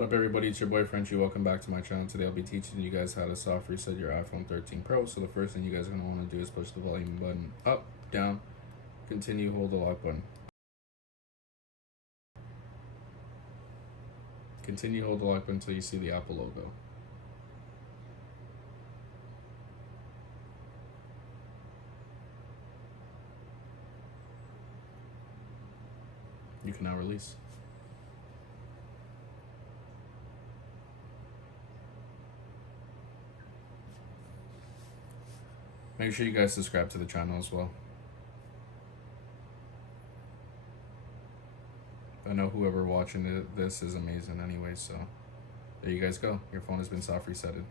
What up, everybody? It's your boy Frenchiie. Welcome back to my channel. Today I'll be teaching you guys how to soft reset your iPhone 13 Pro. So the first thing you guys are going to want to do is push the volume button up, down, continue, hold the lock button. Continue, hold the lock button until you see the Apple logo. You can now release. Make sure you guys subscribe to the channel as well. I know whoever watching this is amazing anyway, so there you guys go. Your phone has been soft resetted.